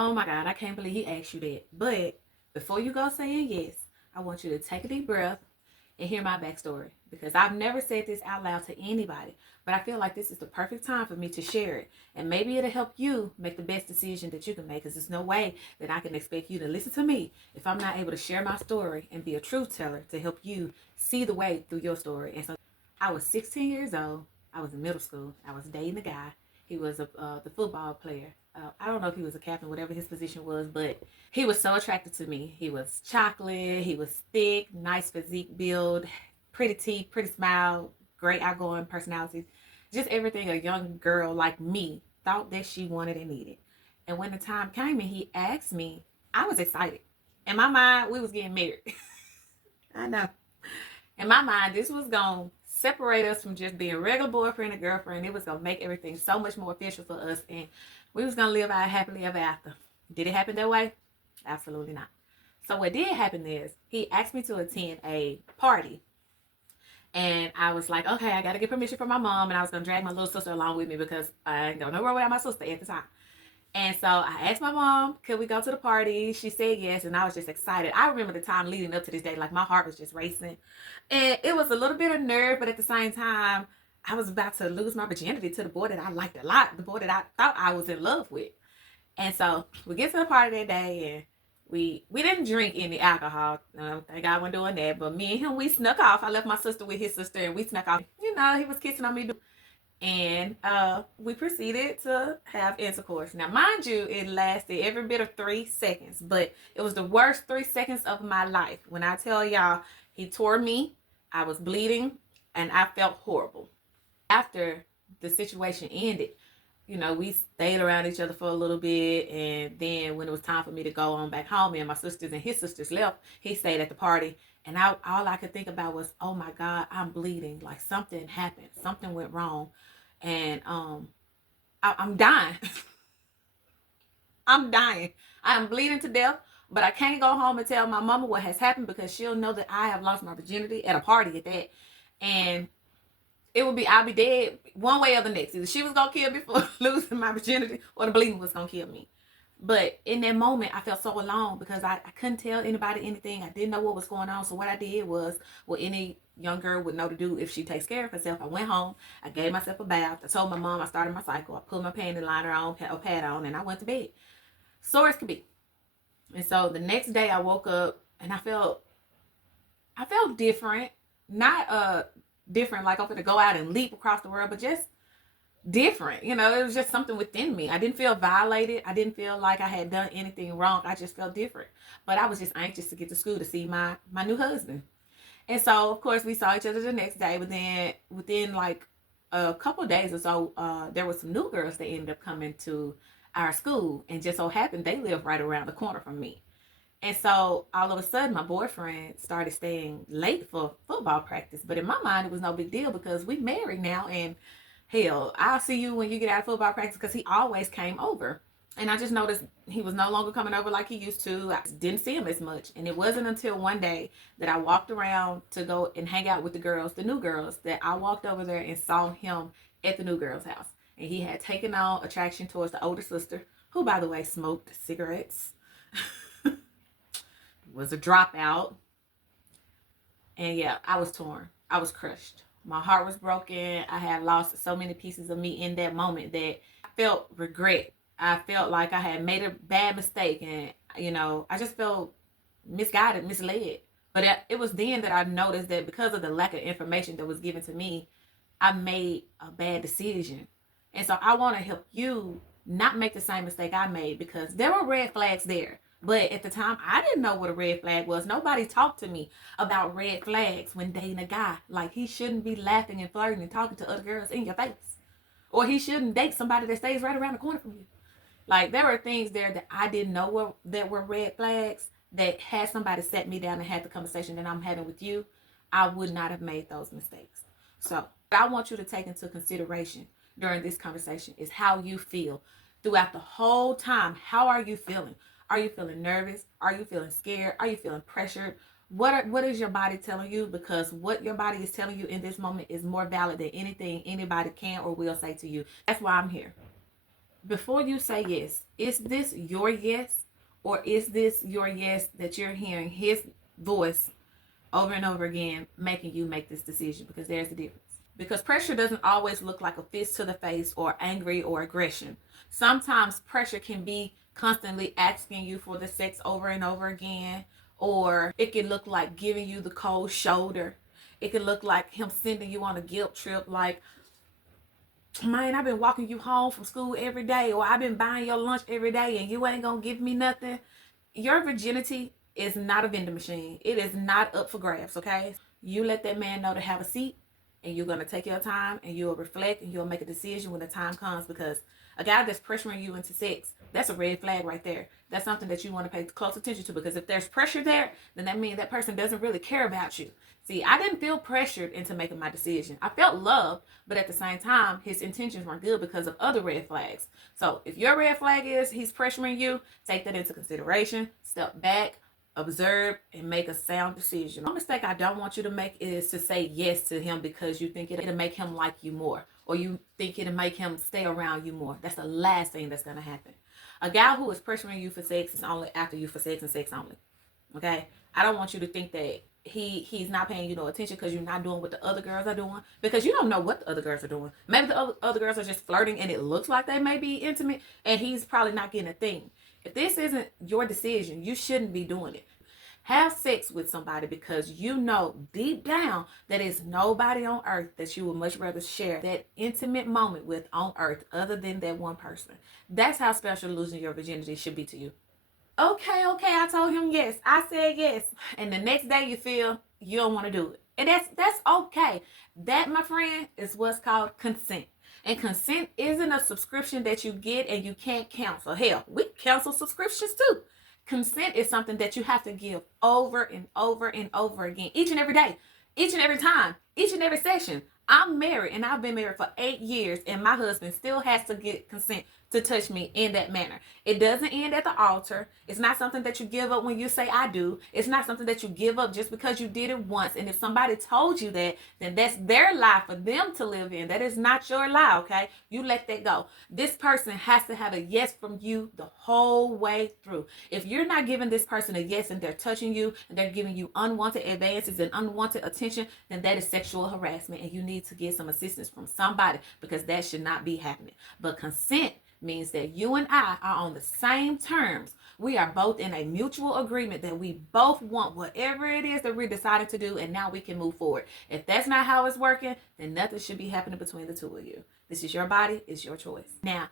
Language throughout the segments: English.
Oh my God, I can't believe he asked you that. But before you go saying yes, I want you to take a deep breath and hear my backstory, because I've never said this out loud to anybody, but I feel like this is the perfect time for me to share it. And maybe it'll help you make the best decision that you can make, because there's no way that I can expect you to listen to me if I'm not able to share my story and be a truth teller to help you see the way through your story. And so I was 16 years old. I was in middle school. I was dating a guy. He was the football player. I don't know if he was a captain, whatever his position was, but he was so attracted to me. He was chocolate. He was thick, nice physique build, pretty teeth, pretty smile, great outgoing personality. Just everything a young girl like me thought that she wanted and needed. And when the time came and he asked me, I was excited. In my mind, we was getting married. I know. In my mind, this was going to separate us from just being regular boyfriend and girlfriend. It was going to make everything so much more official for us. And we was going to live out happily ever after. Did it happen that way? Absolutely not. So what did happen is he asked me to attend a party. And I was like, okay, I got to get permission from my mom. And I was going to drag my little sister along with me because I ain't going nowhere without my sister at the time. And so I asked my mom, could we go to the party? She said yes, and I was just excited. I remember the time leading up to this day, like my heart was just racing. And it was a little bit of nerve, but at the same time, I was about to lose my virginity to the boy that I liked a lot, the boy that I thought I was in love with. And so we get to the party that day, and we didn't drink any alcohol. Thank God we're doing that. But me and him, we snuck off. I left my sister with his sister, and we snuck off. You know, he was kissing on me. And we proceeded to have intercourse. Now, mind you, it lasted every bit of 3 seconds, but it was the worst 3 seconds of my life. When I tell y'all, he tore me, I was bleeding, and I felt horrible. After the situation ended, you know, we stayed around each other for a little bit, and then when it was time for me to go on back home, and my sisters and his sisters left, he stayed at the party, and all I could think about was, oh my God, I'm bleeding. Like something happened, something went wrong, and I'm dying. I'm dying. I'm bleeding to death, but I can't go home and tell my mama what has happened because she'll know that I have lost my virginity at a party at that, and I'll be dead one way or the next. Either she was gonna kill me for losing my virginity, or the bleeding was gonna kill me. But in that moment, I felt so alone because I couldn't tell anybody anything. I didn't know what was going on. So what I did was what any young girl would know to do if she takes care of herself. I went home. I gave myself a bath. I told my mom I started my cycle. I put my panty liner on, or pad on, and I went to bed. Sore as could be. And so the next day I woke up and I felt different. Not different like I'm gonna go out and leap across the world, but just different. You know, it was just something within me. I didn't feel violated. I didn't feel like I had done anything wrong. I just felt different. But I was just anxious to get to school to see my new husband. And so, of course, we saw each other the next day. But then within like a couple of days or so, there were some new girls that ended up coming to our school. And just so happened they lived right around the corner from me. And so all of a sudden, my boyfriend started staying late for football practice. But in my mind, it was no big deal because we married now. And hell, I'll see you when you get out of football practice, because he always came over. And I just noticed he was no longer coming over like he used to. I didn't see him as much. And it wasn't until one day that I walked around to go and hang out with the girls, the new girls, that I walked over there and saw him at the new girl's house. And he had taken on attraction towards the older sister, who, by the way, smoked cigarettes. Was a dropout. And yeah, I was torn. I was crushed. My heart was broken. I had lost so many pieces of me in that moment that I felt regret. I felt like I had made a bad mistake, and you know, I just felt misguided, misled. But it was then that I noticed that because of the lack of information that was given to me, I made a bad decision. And so I want to help you not make the same mistake I made, because there were red flags there. But at the time, I didn't know what a red flag was. Nobody talked to me about red flags when dating a guy. Like, he shouldn't be laughing and flirting and talking to other girls in your face. Or he shouldn't date somebody that stays right around the corner from you. Like, there were things there that I didn't know that were red flags, that had somebody sat me down and had the conversation that I'm having with you, I would not have made those mistakes. So what I want you to take into consideration during this conversation is how you feel throughout the whole time. How are you feeling? Are you feeling nervous? Are you feeling scared? Are you feeling pressured? What is your body telling you? Because what your body is telling you in this moment is more valid than anything anybody can or will say to you. That's why I'm here. before you say yes, is this your yes, or is this your yes that you're hearing his voice over and over again making you make this decision? Because there's a difference. Because pressure doesn't always look like a fist to the face or angry or aggression. Sometimes pressure can be constantly asking you for the sex over and over again, or it can look like giving you the cold shoulder. It can look like him sending you on a guilt trip, like, man, I've been walking you home from school every day, or I've been buying your lunch every day, and you ain't gonna give me nothing. Your virginity is not a vending machine. It is not up for grabs, okay? You let that man know to have a seat, and you're gonna take your time, and you'll reflect, and you'll make a decision when the time comes. Because a guy that's pressuring you into sex, that's a red flag right there. That's something that you want to pay close attention to, because if there's pressure there, then that means that person doesn't really care about you. See, I didn't feel pressured into making my decision. I felt loved, but at the same time, his intentions weren't good because of other red flags. So if your red flag is he's pressuring you, take that into consideration, step back, observe, and make a sound decision. One mistake I don't want you to make is to say yes to him because you think it'll make him like you more, or you think it'll make him stay around you more. That's the last thing that's going to happen. A guy who is pressuring you for sex is only after you for sex and sex only. Okay? I don't want you to think that he's not paying you no attention because you're not doing what the other girls are doing, because you don't know what the other girls are doing. Maybe the other girls are just flirting and it looks like they may be intimate, and he's probably not getting a thing. If this isn't your decision, you shouldn't be doing it. Have sex with somebody because you know deep down that it's nobody on earth that you would much rather share that intimate moment with on earth other than that one person. That's how special losing your virginity should be to you. Okay, I told him yes. I said yes. And the next day you feel you don't want to do it. And that's okay. That, my friend, is what's called consent. And consent isn't a subscription that you get and you can't cancel. Hell, we cancel subscriptions too. Consent is something that you have to give over and over and over again, each and every day, each and every time, each and every session. I'm married, and I've been married for 8 years, and my husband still has to get consent to touch me in that manner. It doesn't end at the altar. It's not something that you give up when you say I do. It's not something that you give up just because you did it once. And if somebody told you that, then that's their lie for them to live in. That is not your lie, okay? You let that go. This person has to have a yes from you the whole way through. If you're not giving this person a yes and they're touching you and they're giving you unwanted advances and unwanted attention, then that is sexual harassment, and you need to get some assistance from somebody, because that should not be happening. But consent means that you and I are on the same terms. We are both in a mutual agreement that we both want whatever it is that we're deciding to do, and now we can move forward. If that's not how it's working, then nothing should be happening between the two of you. This is your body, it's your choice. Now,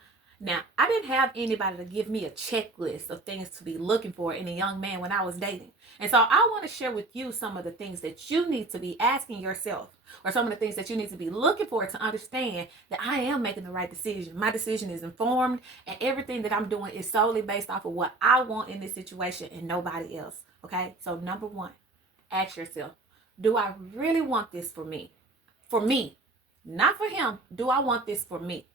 I didn't have anybody to give me a checklist of things to be looking for in a young man when I was dating. And so I want to share with you some of the things that you need to be asking yourself, or some of the things that you need to be looking for to understand that I am making the right decision. My decision is informed, and everything that I'm doing is solely based off of what I want in this situation and nobody else. Okay? So number one, ask yourself, do I really want this for me? For me, not for him. Do I want this for me?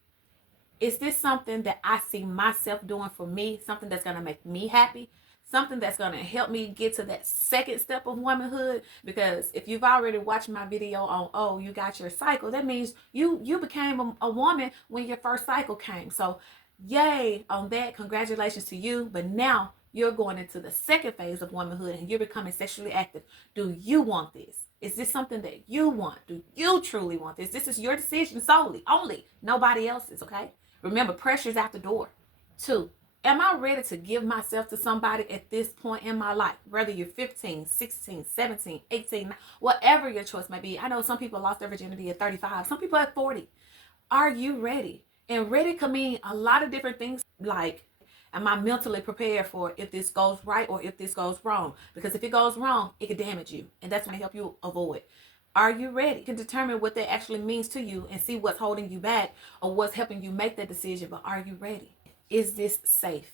Is this something that I see myself doing for me? Something that's going to make me happy? Something that's going to help me get to that second step of womanhood? Because if you've already watched my video on, oh, you got your cycle, that means you became a woman when your first cycle came. So yay on that. Congratulations to you. But now you're going into the second phase of womanhood and you're becoming sexually active. Do you want this? Is this something that you want? Do you truly want this? This is your decision solely, only, nobody else's, okay? Remember, pressure's out the door. 2, am I ready to give myself to somebody at this point in my life? Whether you're 15, 16, 17, 18, whatever your choice may be. I know some people lost their virginity at 35. Some people at 40. Are you ready? And ready can mean a lot of different things, like, am I mentally prepared for if this goes right or if this goes wrong? Because if it goes wrong, it could damage you. And that's going to help you avoid. Are you ready? You can determine what that actually means to you and see what's holding you back or what's helping you make that decision. But are you ready? Is this safe?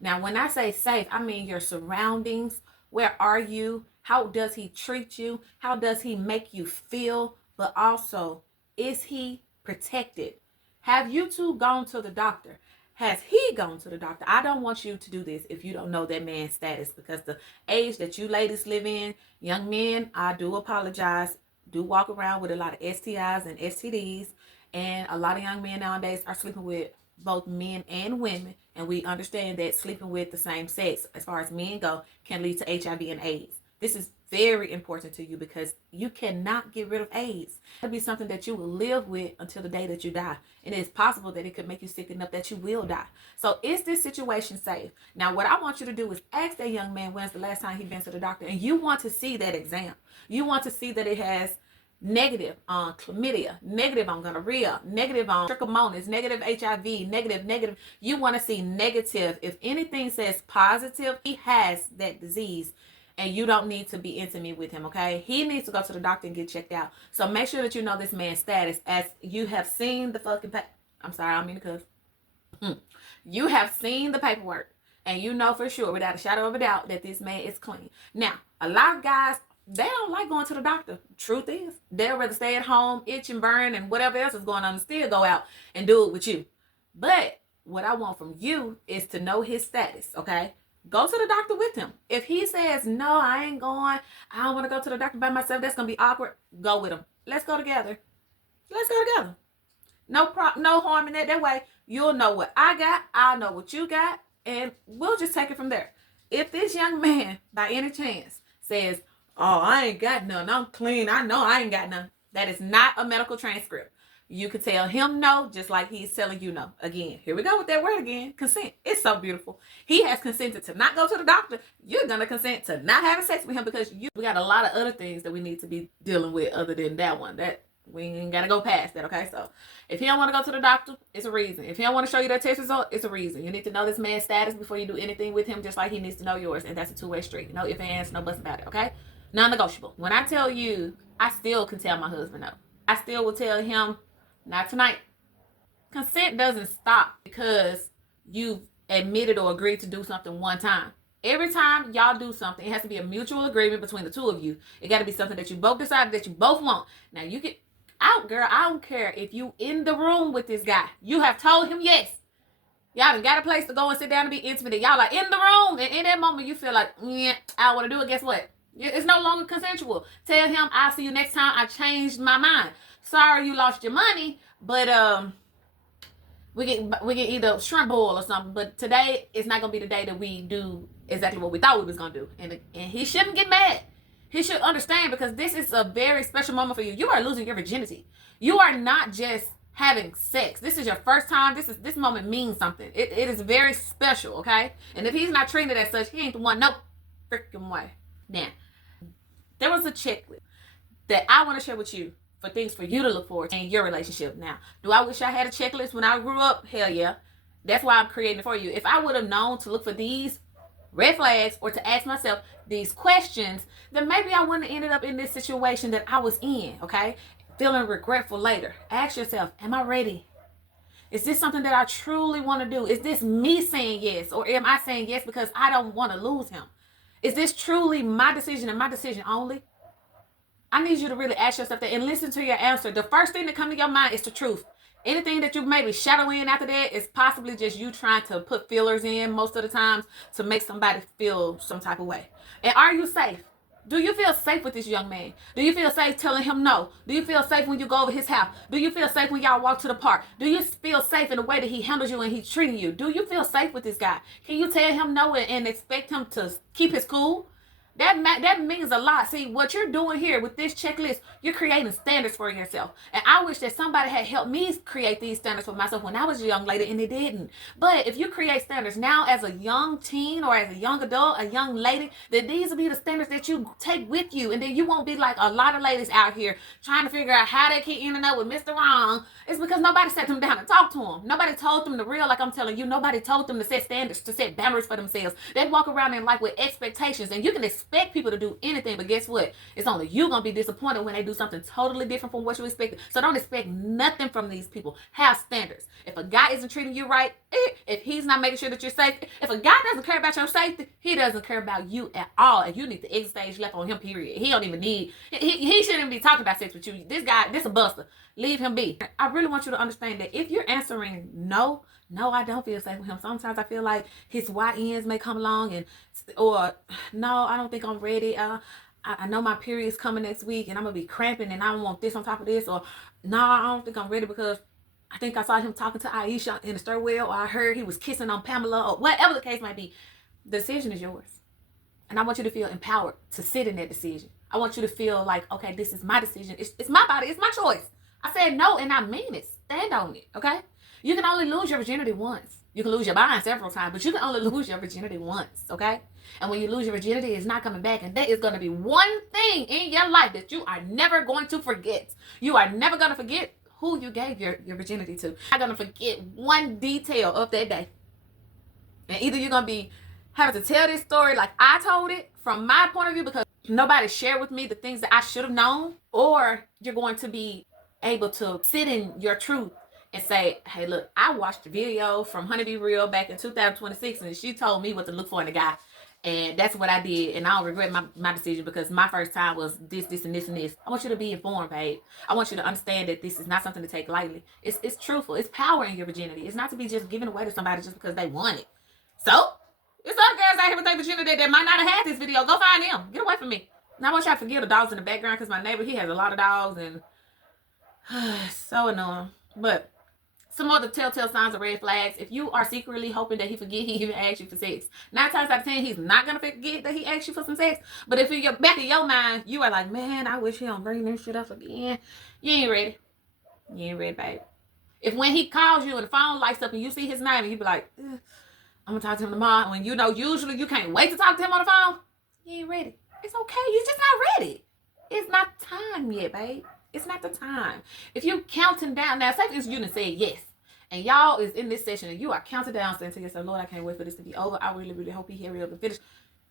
Now, when I say safe, I mean your surroundings. Where are you? How does he treat you? How does he make you feel? But also, is he protected? Have you two gone to the doctor? Has he gone to the doctor? I don't want you to do this if you don't know that man's status, because the age that you ladies live in, young men, I do apologize, do walk around with a lot of STIs and STDs, and a lot of young men nowadays are sleeping with both men and women, and we understand that sleeping with the same sex, as far as men go, can lead to HIV and AIDS. This is very important to you because you cannot get rid of AIDS. It'll be something that you will live with until the day that you die. And it's possible that it could make you sick enough that you will die. So is this situation safe? Now, what I want you to do is ask that young man when's the last time he been to the doctor. And you want to see that exam. You want to see that it has negative on chlamydia, negative on gonorrhea, negative on trichomonas, negative HIV, negative. You want to see negative. If anything says positive, he has that disease. And you don't need to be intimate with him, okay? He needs to go to the doctor and get checked out. So make sure that you know this man's status as you have seen the fucking I'm sorry, I don't mean to cuss. You have seen the paperwork. And you know for sure, without a shadow of a doubt, that this man is clean. Now, a lot of guys, they don't like going to the doctor. Truth is, they'll rather stay at home, itch and burn, and whatever else is going on, and still go out and do it with you. But what I want from you is to know his status, okay? Go to the doctor with him. If he says, no, I ain't going, I don't want to go to the doctor by myself, that's going to be awkward, go with him. Let's go together. Let's go together. No harm in that. That way, you'll know what I got, I'll know what you got, and we'll just take it from there. If this young man, by any chance, says, oh, I ain't got none, I'm clean, I know I ain't got none, that is not a medical transcript. You can tell him no, just like he's telling you no. Again, here we go with that word again. Consent. It's so beautiful. He has consented to not go to the doctor. You're going to consent to not having sex with him because we got a lot of other things that we need to be dealing with other than that one. That we ain't got to go past that, okay? So if he don't want to go to the doctor, it's a reason. If he don't want to show you that test result, it's a reason. You need to know this man's status before you do anything with him, just like he needs to know yours. And that's a two-way street. No ifs, ands, no buts about it, okay? Non-negotiable. When I tell you, I still can tell my husband no. I still will tell him, not tonight. Consent doesn't stop because you've admitted or agreed to do something one time. Every time y'all do something, it has to be a mutual agreement between the two of you. It got to be something that you both decided that you both want. Now, you get out, girl. I don't care if you in the room with this guy. You have told him yes. Y'all done got a place to go and sit down and be intimate. Y'all are in the room. And in that moment, you feel like, yeah, I want to do it. Guess what? It's no longer consensual. Tell him, I'll see you next time. I changed my mind. Sorry you lost your money, but we get either shrimp boil or something. But today is not gonna be the day that we do exactly what we thought we was gonna do. And he shouldn't get mad. He should understand because this is a very special moment for you. You are losing your virginity. You are not just having sex. This is your first time. This moment means something. It is very special, okay? And if he's not treating it as such, he ain't the one. No freaking way. Now, there was a checklist that I want to share with you for things for you to look forward to in your relationship. Now, do I wish I had a checklist when I grew up? Hell yeah. That's why I'm creating it for you. If I would have known to look for these red flags or to ask myself these questions, then maybe I wouldn't have ended up in this situation that I was in, okay? Feeling regretful later. Ask yourself, am I ready? Is this something that I truly want to do? Is this me saying yes? Or am I saying yes because I don't want to lose him? Is this truly my decision and my decision only? I need you to really ask yourself that and listen to your answer. The first thing that comes to your mind is the truth. Anything that you maybe shadow in after that is possibly just you trying to put fillers in most of the times to make somebody feel some type of way. And are you safe? Do you feel safe with this young man? Do you feel safe telling him no? Do you feel safe when you go over his house? Do you feel safe when y'all walk to the park? Do you feel safe in the way that he handles you and he's treating you? Do you feel safe with this guy? Can you tell him no and expect him to keep his cool? That means a lot. See, what you're doing here with this checklist, you're creating standards for yourself. And I wish that somebody had helped me create these standards for myself when I was a young lady, and they didn't. But if you create standards now as a young teen or as a young adult, a young lady, then these will be the standards that you take with you. And then you won't be like a lot of ladies out here trying to figure out how they keep ending up with Mr. Wrong. It's because nobody sat them down and talked to them. Nobody told them the real, like I'm telling you. Nobody told them to set standards, to set boundaries for themselves. They walk around in life with expectations, and you can expect people to do anything, but guess what? It's only you gonna be disappointed when they do something totally different from what you expected. So don't expect nothing from these people. Have standards. If a guy isn't treating you right, if he's not making sure that you're safe, if a guy doesn't care about your safety, he doesn't care about you at all, and you need the exit stage left on him, period. He don't even need, he shouldn't be talking about sex with you. This guy, this a buster. Leave him be. I really want you to understand that if you're answering no, I don't feel safe with him. Sometimes I feel like his YNs may come along or no, I don't think I'm ready. I know my period's coming next week and I'm going to be cramping and I don't want this on top of this. Or no, I don't think I'm ready because I think I saw him talking to Aisha in the stairwell, or I heard he was kissing on Pamela, or whatever the case might be. The decision is yours. And I want you to feel empowered to sit in that decision. I want you to feel like, okay, this is my decision. It's my body. It's my choice. I said no, and I mean it. Stand on it, okay? You can only lose your virginity once. You can lose your mind several times, but you can only lose your virginity once, okay? And when you lose your virginity, it's not coming back. And that is going to be one thing in your life that you are never going to forget. You are never going to forget who you gave your virginity to. You're not going to forget one detail of that day. And either you're going to be having to tell this story like I told it from my point of view because nobody shared with me the things that I should have known, or you're going to be able to sit in your truth and say, hey, look, I watched the video from Honey Be Real back in 2026, and she told me what to look for in a guy. And that's what I did. And I don't regret my decision because my first time was this, and this, and this. I want you to be informed, babe. I want you to understand that this is not something to take lightly. It's truthful. It's power in your virginity. It's not to be just given away to somebody just because they want it. So, it's other girls out here with their virginity that might not have had this video. Go find them. Get away from me. Now, I want y'all to forget the dogs in the background because my neighbor, he has a lot of dogs, and so annoying. But some other telltale signs of red flags. If you are secretly hoping that he forget he even asked you for sex, 9 times out of 10, he's not going to forget that he asked you for some sex. But if in your back of your mind, you are like, man, I wish he don't bring this shit up again. You ain't ready. You ain't ready, babe. If when he calls you and the phone lights up and you see his name and you be like, I'm going to talk to him tomorrow. When you know usually you can't wait to talk to him on the phone, you ain't ready. It's okay. You're just not ready. It's not time yet, babe. It's not the time. If you counting down, now say you done said yes, and y'all is in this session and you are counting down saying to yourself, Lord, I can't wait for this to be over. I really, really hope he hurry up and finish.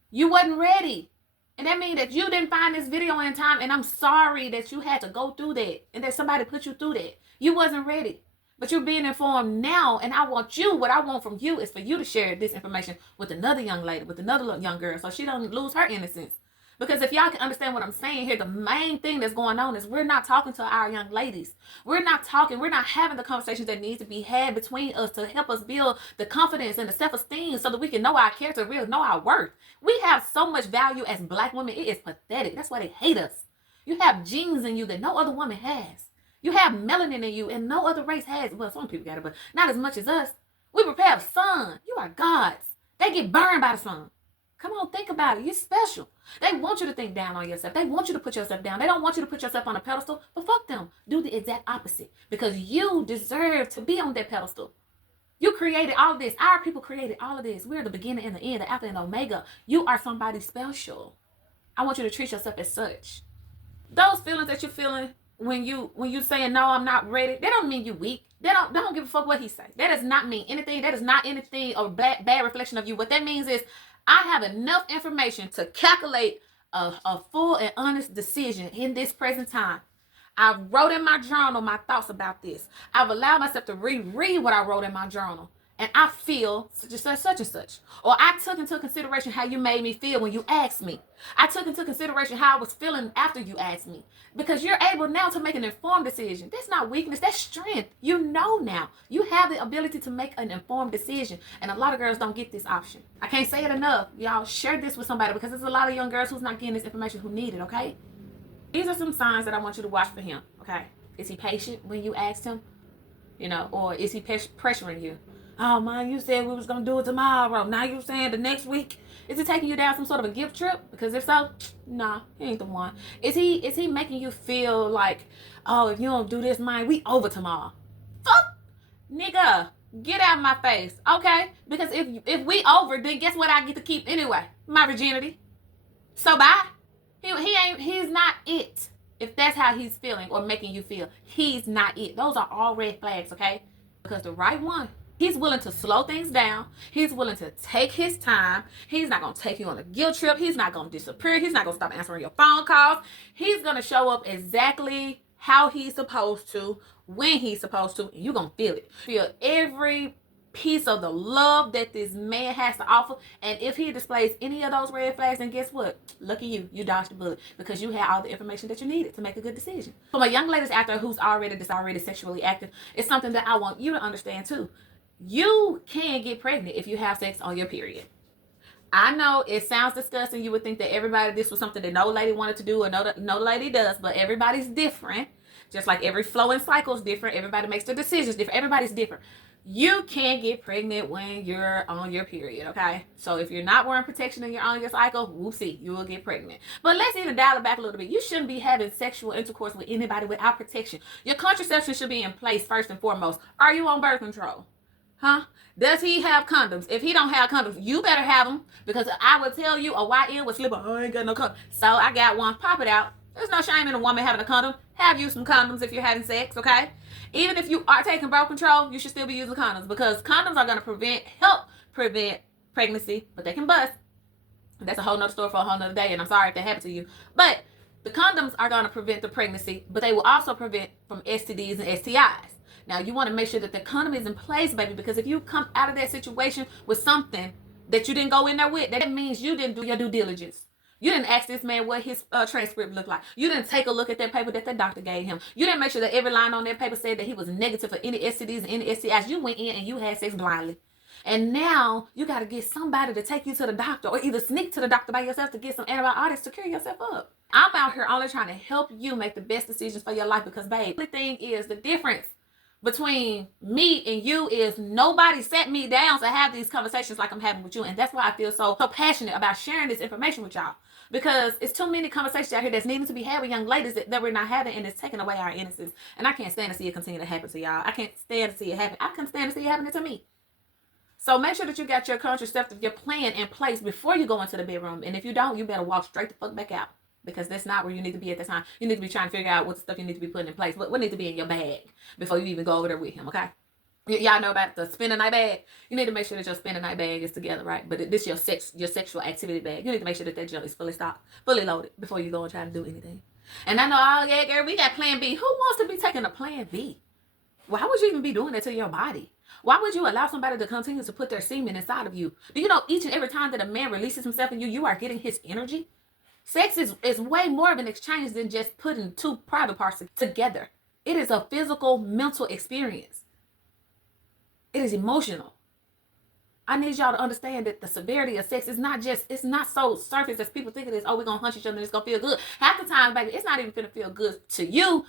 You wasn't ready. And that means that you didn't find this video in time, and I'm sorry that you had to go through that and that somebody put you through that. You wasn't ready. But you're being informed now, and I want you, what I want from you is for you to share this information with another young lady, with another young girl, so she don't lose her innocence. Because if y'all can understand what I'm saying here, the main thing that's going on is we're not talking to our young ladies. We're not having the conversations that need to be had between us to help us build the confidence and the self-esteem so that we can know our character, really know our worth. We have so much value as Black women. It is pathetic. That's why they hate us. You have genes in you that no other woman has. You have melanin in you and no other race has. Well, some people got it, but not as much as us. We prepare the sun. You are gods. They get burned by the sun. Come on, think about it. You're special. They want you to think down on yourself. They want you to put yourself down. They don't want you to put yourself on a pedestal, but fuck them. Do the exact opposite because you deserve to be on that pedestal. You created all of this. Our people created all of this. We're the beginning and the end, the Alpha and the Omega. You are somebody special. I want you to treat yourself as such. Those feelings that you're feeling when you saying, no, I'm not ready, that don't mean you weak. They don't give a fuck what he say. That does not mean anything. That is not anything or bad reflection of you. What that means is I have enough information to calculate a full and honest decision in this present time. I wrote in my journal my thoughts about this. I've allowed myself to reread what I wrote in my journal. And I feel such and such. Or I took into consideration how you made me feel when you asked me. I took into consideration how I was feeling after you asked me. Because you're able now to make an informed decision. That's not weakness, that's strength. You know now. You have the ability to make an informed decision. And a lot of girls don't get this option. I can't say it enough. Y'all share this with somebody because there's a lot of young girls who's not getting this information who need it, okay? These are some signs that I want you to watch for him, okay? Is he patient when you asked him? You know, or is he pressuring you? Oh, man, you said we was going to do it tomorrow. Now you saying the next week? Is he taking you down some sort of a gift trip? Because if so, nah, he ain't the one. Is he making you feel like, oh, if you don't do this, man, we over tomorrow? Fuck, nigga, get out of my face, okay? Because if we over, then guess what I get to keep anyway? My virginity. So bye. He's not it. If that's how he's feeling or making you feel, he's not it. Those are all red flags, okay? Because the right one, he's willing to slow things down. He's willing to take his time. He's not going to take you on a guilt trip. He's not going to disappear. He's not going to stop answering your phone calls. He's going to show up exactly how he's supposed to, when he's supposed to, and you're going to feel it. Feel every piece of the love that this man has to offer. And if he displays any of those red flags, then guess what? Lucky you. You dodged the bullet because you had all the information that you needed to make a good decision. For my young ladies out there who's already sexually active, it's something that I want you to understand too. You can get pregnant if you have sex on your period. I know it sounds disgusting. You would think that this was something that no lady wanted to do or no lady does, but everybody's different. Just like every flow and cycle is different. Everybody makes their decisions different. Everybody's different. You can't get pregnant when you're on your period, okay? So if you're not wearing protection and you're on your cycle, whoopsie, you will get pregnant. But let's even dial it back a little bit. You shouldn't be having sexual intercourse with anybody without protection. Your contraception should be in place first and foremost. Are you on birth control? Huh? Does he have condoms? If he don't have condoms, you better have them, because I will tell you a YN would slip. I ain't got no condom. So I got one. Pop it out. There's no shame in a woman having a condom. Have you some condoms if you're having sex, okay? Even if you are taking birth control, you should still be using condoms, because condoms are going to help prevent pregnancy, but they can bust. That's a whole nother story for a whole nother day, and I'm sorry if that happened to you. But the condoms are going to prevent the pregnancy, but they will also prevent from STDs and STIs. Now, you want to make sure that the condom is in place, baby, because if you come out of that situation with something that you didn't go in there with, that means you didn't do your due diligence. You didn't ask this man what his transcript looked like. You didn't take a look at that paper that the doctor gave him. You didn't make sure that every line on that paper said that he was negative for any STDs and any STIs. You went in and you had sex blindly. And now you got to get somebody to take you to the doctor, or either sneak to the doctor by yourself to get some antibiotics to cure yourself up. I'm out here only trying to help you make the best decisions for your life, because, babe, the thing is, the difference between me and you is nobody sat me down to have these conversations like I'm having with you. And that's why I feel so passionate about sharing this information with y'all, because it's too many conversations out here that's needing to be had with young ladies that we're not having, and it's taking away our innocence. And I can't stand to see it continue to happen to y'all. I can't stand to see it happen. I can't stand to see it happening to me. So make sure that you got your contraceptive, your plan in place before you go into the bedroom. And if you don't, you better walk straight the fuck back out, because that's not where you need to be at the time. You need to be trying to figure out what the stuff you need to be putting in place. What needs to be in your bag before you even go over there with him, okay? Y'all know about the spend a night bag. You need to make sure that your spend a night bag is together, right? But this your sexual activity bag. You need to make sure that junk is fully stocked, fully loaded before you go and try to do anything. And I know, oh yeah, girl, we got plan B. Who wants to be taking a plan B? Why would you even be doing that to your body? Why would you allow somebody to continue to put their semen inside of you? Do you know each and every time that a man releases himself in you, you are getting his energy? Sex is way more of an exchange than just putting two private parts together. It is a physical, mental experience. It is emotional. I need y'all to understand that the severity of sex is it's not so surface as people think it is. Oh, we're going to hunt each other and it's going to feel good. Half the time, baby, it's not even going to feel good to you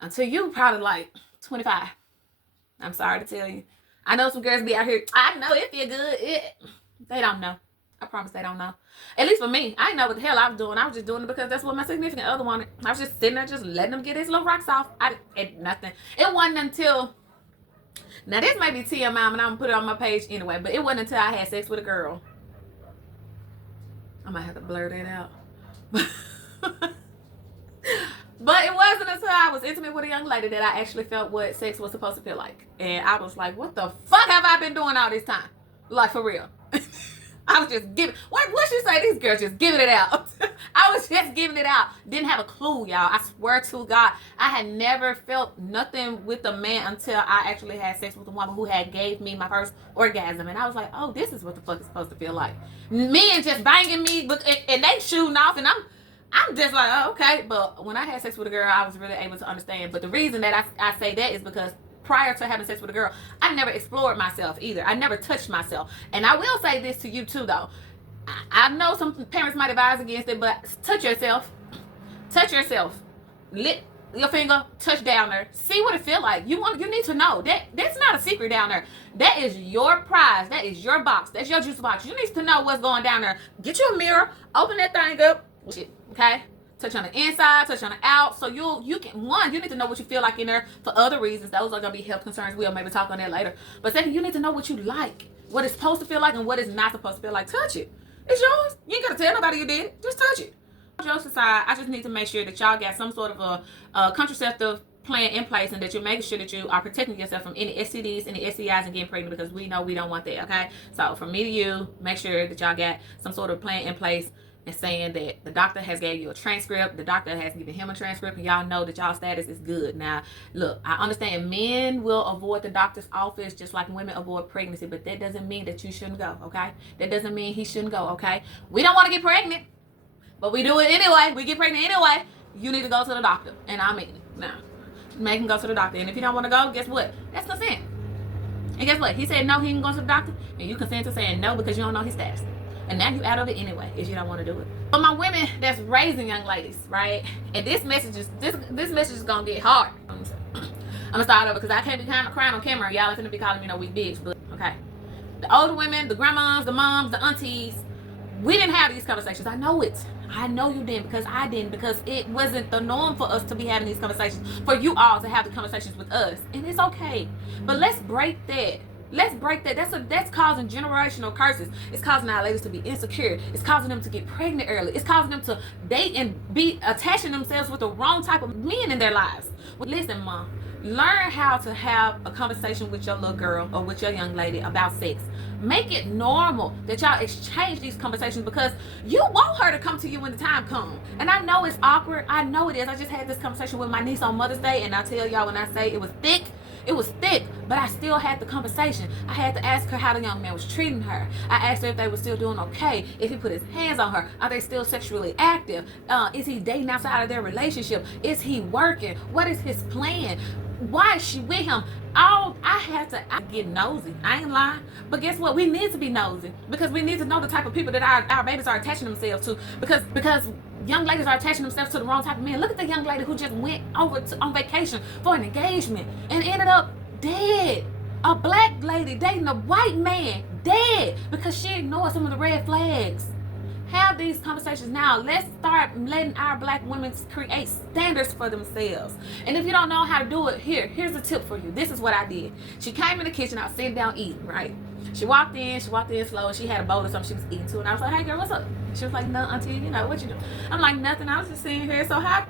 until you probably like 25. I'm sorry to tell you. I know some girls be out here, I know it feel good. They don't know. I promise they don't know. At least for me, I didn't know what the hell I was doing. I was just doing it because that's what my significant other wanted. I was just sitting there just letting him get his little rocks off. Nothing. It wasn't until, now this may be TMI, and I'm going to put it on my page anyway, but it wasn't until I had sex with a girl. I might have to blur that out. But it wasn't until I was intimate with a young lady that I actually felt what sex was supposed to feel like. And I was like, what the fuck have I been doing all this time? Like, for real. I was just giving, what she say? These girls just giving it out. I was just giving it out. Didn't have a clue, y'all. I swear to God, I had never felt nothing with a man until I actually had sex with a woman who had gave me my first orgasm. And I was like, oh, this is what the fuck it's supposed to feel like. Men just banging me, and they shooting off, and I'm just like, oh, okay. But when I had sex with a girl, I was really able to understand. But the reason that I say that is because prior to having sex with a girl, I never explored myself either. I never touched myself. And I will say this to you too, though. I know some parents might advise against it, but touch yourself. Touch yourself. Lick your finger, touch down there. See what it feel like. You need to know. That's not a secret down there. That is your prize. That is your box. That's your juice box. You need to know what's going down there. Get you a mirror. Open that thing up. Okay? Touch on the inside, touch on the out. So you need to know what you feel like in there for other reasons. Those are going to be health concerns. We'll maybe talk on that later. But second, you need to know what you like, what it's supposed to feel like and what it's not supposed to feel like. Touch it. It's yours. You ain't got to tell nobody you did it. Just touch it. Jokes aside, I just need to make sure that y'all got some sort of a contraceptive plan in place, and that you're making sure that you are protecting yourself from any STDs, any STIs, and getting pregnant, because we know we don't want that, okay? So from me to you, make sure that y'all got some sort of plan in place, and saying that the doctor has gave you a transcript, the doctor has given him a transcript, and y'all know that y'all status is good. Now, look, I understand men will avoid the doctor's office just like women avoid pregnancy, but that doesn't mean that you shouldn't go, okay? That doesn't mean he shouldn't go, okay? We don't want to get pregnant, but we do it anyway. We get pregnant anyway. You need to go to the doctor, and I mean it. Now, make him go to the doctor, and if you don't want to go, guess what? That's consent. And guess what? He said no, he ain't going to the doctor, and you consent to saying no because you don't know his status. And now you out of it anyway if you don't want to do it. For my women that's raising young ladies, right? And this message is gonna get hard. I'm gonna start over because I can't be kind of crying on camera. Y'all are finna be calling me no weak bitch, but okay. The older women, the grandmas, the moms, the aunties, we didn't have these conversations. I know it. I know you didn't because I didn't, because it wasn't the norm for us to be having these conversations, for you all to have the conversations with us. And it's okay. But let's break that. Let's break that. That's causing generational curses. It's causing our ladies to be insecure. It's causing them to get pregnant early. It's causing them to date and be attaching themselves with the wrong type of men in their lives. Listen, mom, learn how to have a conversation with your little girl or with your young lady about sex. Make it normal that y'all exchange these conversations, because you want her to come to you when the time comes. And I know it's awkward. I know it is. I just had this conversation with my niece on Mother's Day, and I tell y'all, when I say it was thick, but I still had the conversation. I had to ask her how the young man was treating her. I asked her if they were still doing okay, if he put his hands on her. Are they still sexually active? Is he dating outside of their relationship? Is he working? What is his plan? Why is she with him? I get nosy. I ain't lying. But guess what? We need to be nosy, because we need to know the type of people that our babies are attaching themselves to. Because young ladies are attaching themselves to the wrong type of men. Look at the young lady who just went over on vacation for an engagement and ended up dead. A black lady dating a white man, dead, because she ignored some of the red flags. Have these conversations now. Let's start letting our black women create standards for themselves. And if you don't know how to do it, here's a tip for you. This is what I did. She came in the kitchen. I was sitting down eating, right? She walked in slow, and she had a bowl of something she was eating too. And I was like, "Hey girl, what's up?" She was like, "No, auntie, you know what you do?" I'm like, "Nothing. I was just sitting here. So I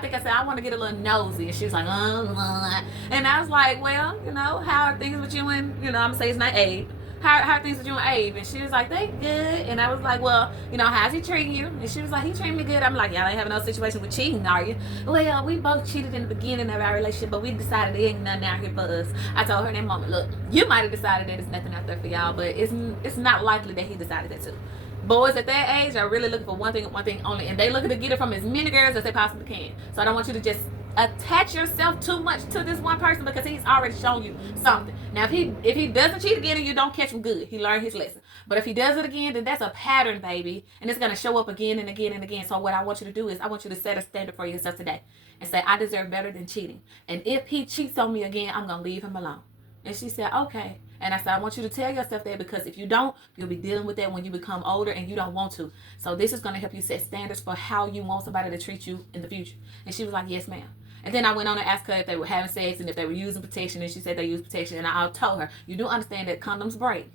think I said I want to get a little nosy." And she was like, and I was like, "Well, how are things with you and I'm gonna say his name, Abe. How are things with you and Abe?" And she was like, "They good." And I was like, "Well, how's he treating you?" And she was like, "He treating me good." I'm like, "Y'all ain't having no situation with cheating, are you?" "Well, we both cheated in the beginning of our relationship, but we decided there ain't nothing out here for us." I told her in that moment, "Look, you might have decided that there's nothing out there for y'all, but it's not likely that he decided that too. Boys at that age are really looking for one thing only, and they looking to get it from as many girls as they possibly can. So I don't want you to just attach yourself too much to this one person, because he's already shown you something. Now, if he doesn't cheat again and you don't catch him, good. He learned his lesson. But if he does it again, then that's a pattern, baby, and it's going to show up again and again and again. So what I want you to do is I want you to set a standard for yourself today and say, I deserve better than cheating. And if he cheats on me again, I'm going to leave him alone." And she said, "Okay." And I said, "I want you to tell yourself that, because if you don't, you'll be dealing with that when you become older, and you don't want to. So this is going to help you set standards for how you want somebody to treat you in the future." And she was like, "Yes, ma'am." And then I went on and asked her if they were having sex and if they were using protection, and she said they use protection. And I told her, "You do understand that condoms break,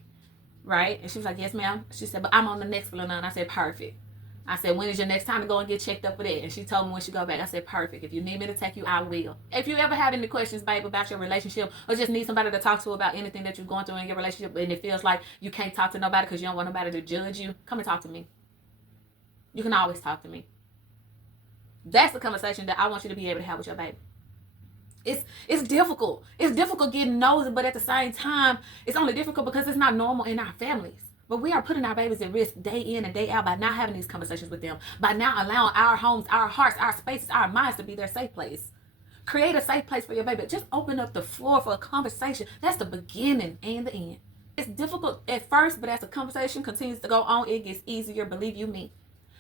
right?" And she was like, "Yes, ma'am." She said, "But I'm on the next pill now." And I said, "Perfect." I said, "When is your next time to go and get checked up for that?" And she told me when she go back. I said, "Perfect. If you need me to take you, I will." If you ever have any questions, babe, about your relationship, or just need somebody to talk to about anything that you're going through in your relationship, and it feels like you can't talk to nobody because you don't want nobody to judge you, come and talk to me. You can always talk to me. That's the conversation that I want you to be able to have with your baby. It's difficult. It's difficult getting nosy, but at the same time, it's only difficult because it's not normal in our families. But we are putting our babies at risk day in and day out by not having these conversations with them, by not allowing our homes, our hearts, our spaces, our minds to be their safe place. Create a safe place for your baby. Just open up the floor for a conversation. That's the beginning and the end. It's difficult at first, but as the conversation continues to go on, it gets easier, believe you me.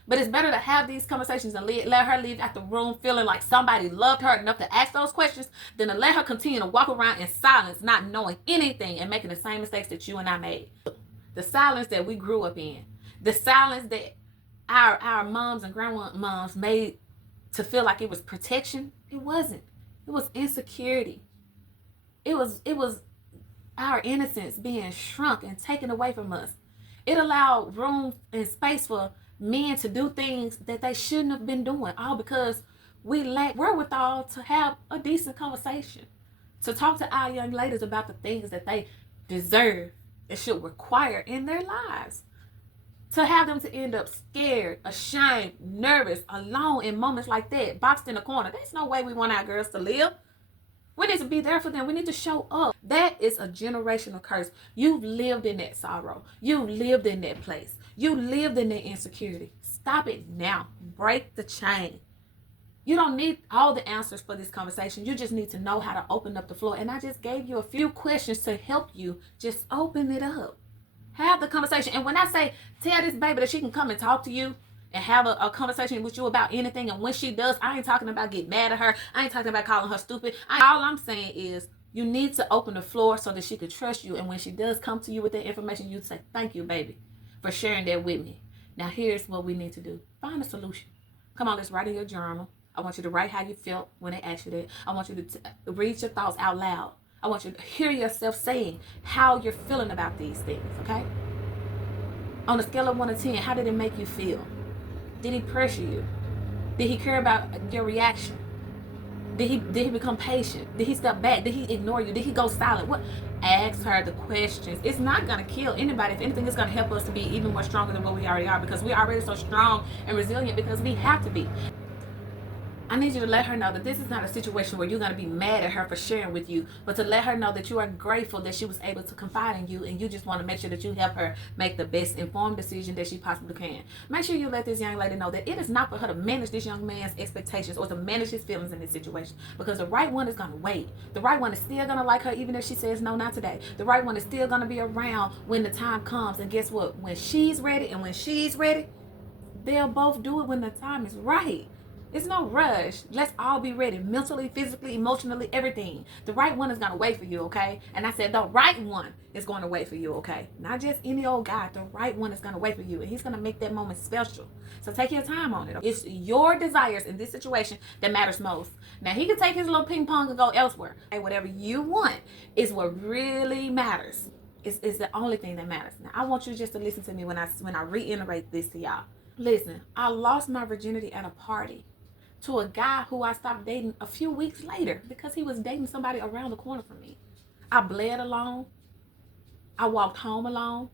But it's better to have these conversations and let her leave out the room feeling like somebody loved her enough to ask those questions, than to let her continue to walk around in silence, not knowing anything and making the same mistakes that you and I made. The silence that we grew up in. The silence that our moms and grandmoms made to feel like it was protection. It wasn't. It was insecurity. It was our innocence being shrunk and taken away from us. It allowed room and space for men to do things that they shouldn't have been doing, all because we lack wherewithal to have a decent conversation, to talk to our young ladies about the things that they deserve and should require in their lives. To have them to end up scared, ashamed, nervous, alone in moments like that, boxed in a corner. There's no way we want our girls to live. We need to be there for them. We need to show up. That is a generational curse. You've lived in that sorrow. You've lived in that place. You lived in that insecurity. Stop it now. Break the chain. You don't need all the answers for this conversation. You just need to know how to open up the floor. And I just gave you a few questions to help you just open it up. Have the conversation. And when I say tell this baby that she can come and talk to you and have a conversation with you about anything, and when she does, I ain't talking about get mad at her. I ain't talking about calling her stupid. All I'm saying is you need to open the floor so that she can trust you. And when she does come to you with that information, you say, thank you, baby, for sharing that with me. Now, here's what we need to do. Find a solution. Come on, let's write in your journal. I want you to write how you felt when they asked you that. I want you to read your thoughts out loud. I want you to hear yourself saying how you're feeling about these things, okay? On a scale of 1 to 10, how did it make you feel? Did he pressure you? Did he care about your reaction? Did he become patient? Did he step back? Did he ignore you? Did he go silent? What? Ask her the questions. It's not going to kill anybody. If anything, it's going to help us to be even more stronger than what we already are, because we're already so strong and resilient because we have to be. I need you to let her know that this is not a situation where you're going to be mad at her for sharing with you, but to let her know that you are grateful that she was able to confide in you, and you just want to make sure that you help her make the best informed decision that she possibly can. Make sure you let this young lady know that it is not for her to manage this young man's expectations or to manage his feelings in this situation, because the right one is going to wait. The right one is still going to like her even if she says no, not today. The right one is still going to be around when the time comes, and guess what? When she's ready and when she's ready, they'll both do it when the time is right. It's no rush. Let's all be ready mentally, physically, emotionally, everything. The right one is going to wait for you, okay? And I said the right one is going to wait for you, okay? Not just any old guy. The right one is going to wait for you, and he's going to make that moment special. So take your time on it. It's your desires in this situation that matters most. Now, he can take his little ping pong and go elsewhere. Okay, whatever you want is what really matters. It's the only thing that matters. Now, I want you just to listen to me when I reiterate this to y'all. Listen, I lost my virginity at a party to a guy who I stopped dating a few weeks later because he was dating somebody around the corner from me. I bled alone. I walked home alone.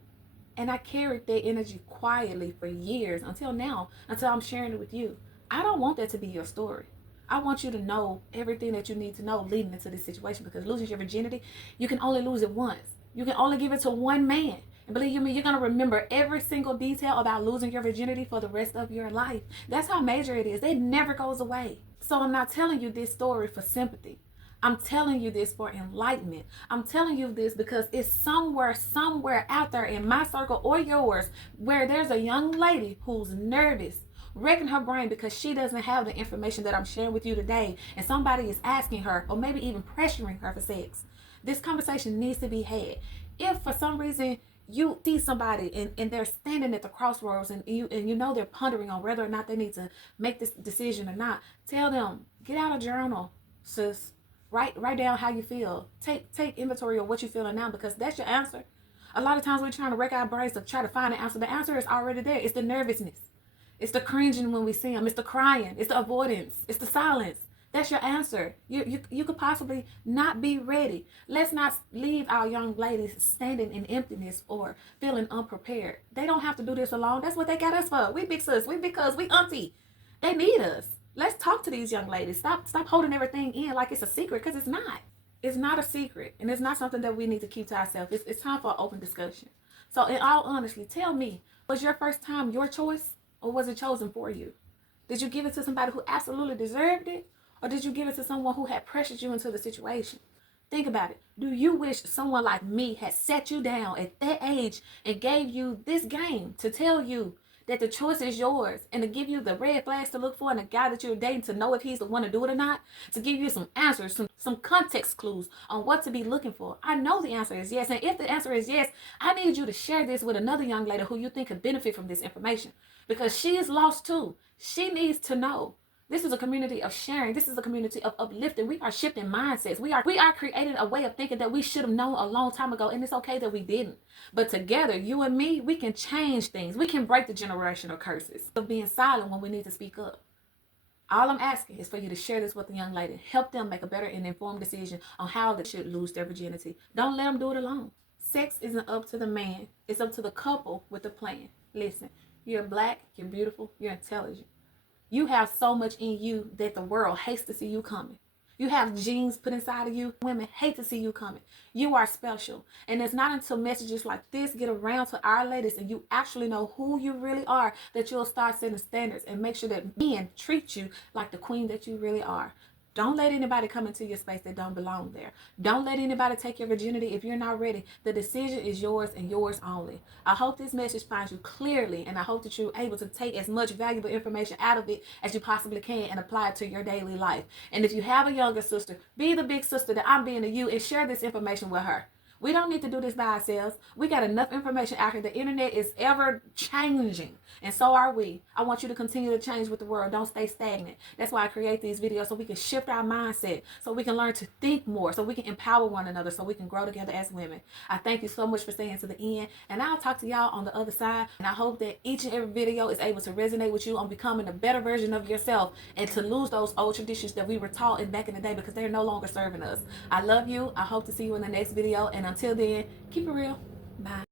And I carried that energy quietly for years until now, until I'm sharing it with you. I don't want that to be your story. I want you to know everything that you need to know leading into this situation, because losing your virginity, you can only lose it once. You can only give it to one man. And believe you me, you're going to remember every single detail about losing your virginity for the rest of your life. That's how major it is. It never goes away. So I'm not telling you this story for sympathy. I'm telling you this for enlightenment. I'm telling you this because it's somewhere out there in my circle or yours where there's a young lady who's nervous, wrecking her brain because she doesn't have the information that I'm sharing with you today, and somebody is asking her or maybe even pressuring her for sex. This conversation needs to be had. If for some reason you see somebody and they're standing at the crossroads, and you know they're pondering on whether or not they need to make this decision or not, tell them, get out a journal, sis. Write down how you feel. Take inventory of what you're feeling now, because that's your answer. A lot of times we're trying to wreck our brains to try to find the answer. The answer is already there. It's the nervousness. It's the cringing when we see them. It's the crying. It's the avoidance. It's the silence. That's your answer. You could possibly not be ready. Let's not leave our young ladies standing in emptiness or feeling unprepared. They don't have to do this alone. That's what they got us for. We big sis. We because we auntie. They need us. Let's talk to these young ladies. Stop holding everything in like it's a secret, because it's not. It's not a secret, and it's not something that we need to keep to ourselves. It's time for an open discussion. So in all honesty, tell me, was your first time your choice, or was it chosen for you? Did you give it to somebody who absolutely deserved it, or did you give it to someone who had pressured you into the situation? Think about it. Do you wish someone like me had sat you down at that age and gave you this game to tell you that the choice is yours, and to give you the red flags to look for in a guy that you're dating to know if he's the one to do it or not, to give you some answers, some context clues on what to be looking for? I know the answer is yes, and if the answer is yes, I need you to share this with another young lady who you think could benefit from this information, because she is lost too. She needs to know. This is a community of sharing. This is a community of uplifting. We are shifting mindsets. We are creating a way of thinking that we should have known a long time ago, and it's okay that we didn't. But together, you and me, we can change things. We can break the generational curses of being silent when we need to speak up. All I'm asking is for you to share this with the young lady. Help them make a better and informed decision on how they should lose their virginity. Don't let them do it alone. Sex isn't up to the man. It's up to the couple with the plan. Listen, you're black, you're beautiful, you're intelligent. You have so much in you that the world hates to see you coming. You have genes put inside of you. Women hate to see you coming. You are special. And it's not until messages like this get around to our ladies and you actually know who you really are that you'll start setting standards and make sure that men treat you like the queen that you really are. Don't let anybody come into your space that don't belong there. Don't let anybody take your virginity if you're not ready. The decision is yours and yours only. I hope this message finds you clearly, and I hope that you're able to take as much valuable information out of it as you possibly can and apply it to your daily life. And if you have a younger sister, be the big sister that I'm being to you and share this information with her. We don't need to do this by ourselves. We got enough information out here. The internet is ever changing, and so are we. I want you to continue to change with the world. Don't stay stagnant. That's why I create these videos, so we can shift our mindset, so we can learn to think more, so we can empower one another, so we can grow together as women. I thank you so much for staying to the end, and I'll talk to y'all on the other side. And I hope that each and every video is able to resonate with you on becoming a better version of yourself and to lose those old traditions that we were taught in back in the day, because they're no longer serving us. I love you. I hope to see you in the next video, and until then, keep it real. Bye.